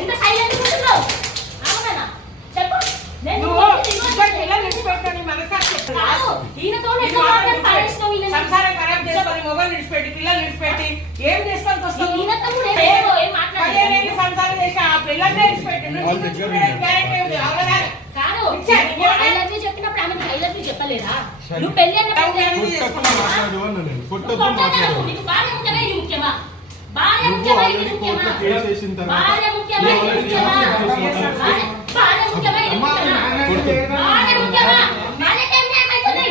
ఎంత సైలెంట్ ఉంటున్నావు? అవునా చెప్పు. నేను పిల్లలు విడిచిపెట్టని మనసాక్షి ఈయనతో సంసారం ఖరాబ్ చేసుకొని మొబైల్ విడిచిపెట్టి పిల్లలు విడిచిపెట్టి ఏం చేసుకొని వస్తావు? సంసారం చేసి ఆ పిల్లల్ని విడిచిపెట్టి చెప్పినప్పుడు ఆమె ఐ లవ్ యూ చెప్పలేదా? నువ్వు పెళ్లి ముఖ్యమా? భార్య ముఖ్యమా? ఇది ముఖ్యమా? భార్య ముఖ్యమా? ఇది ముఖ్యమా? భార్య ముఖ్యమా? ఇది ముఖ్యమా? భార్య ముఖ్యమా? భార్యకేమి ఏమైతుంది?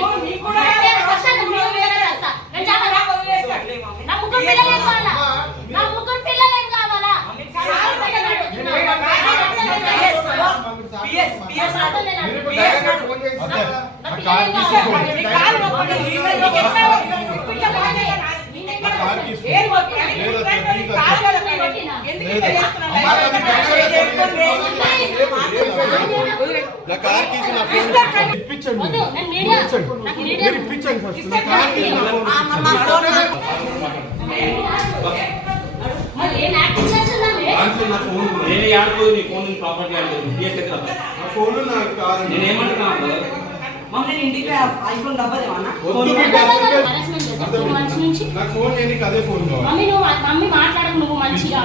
నా ముగ్గురు పిల్లలు ఏం కావాలా? నా ముగ్గురు పిల్లలు ఏం కావాలా? మమ్మల్ని ఇంటికి ఐఫోన్ డబ్బదేమన్నా మమ్మీ మాట్లాడకు నువ్వు మంచిగా